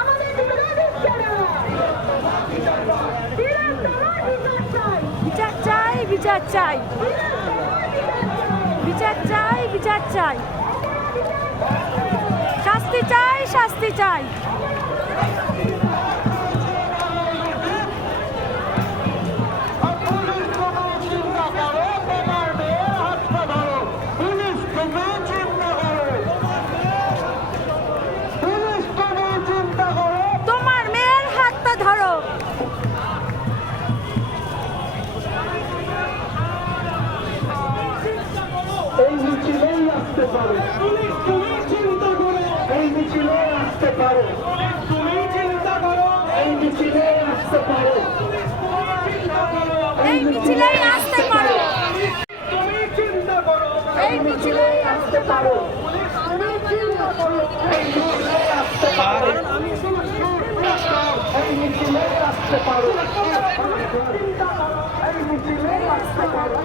আমাদের বিরোধীরা বিচার চাই, বিচার চাই, বিচার চাই, বিচার চাই, শাস্তি চাই, শাস্তি চাই। তোমার মেয়ের হাতটা ধরো। এই মিছিলেই আসতে পারো, তুমি চিন্তা করো, এই মিছিলে আসতে পারো, তুমি চিন্তা করো, এই মিছিলে আসতে পারো, এই মিছিলেই আসতে পারো, তুমি চিন্তা করো, এই মিছিলেই আসতে পারো, তুমি চিন্তা করো, এই মিছিলে আসতে পারো, এই মিছিলে আসতে পারো, এই মিছিলে আসতে পারো।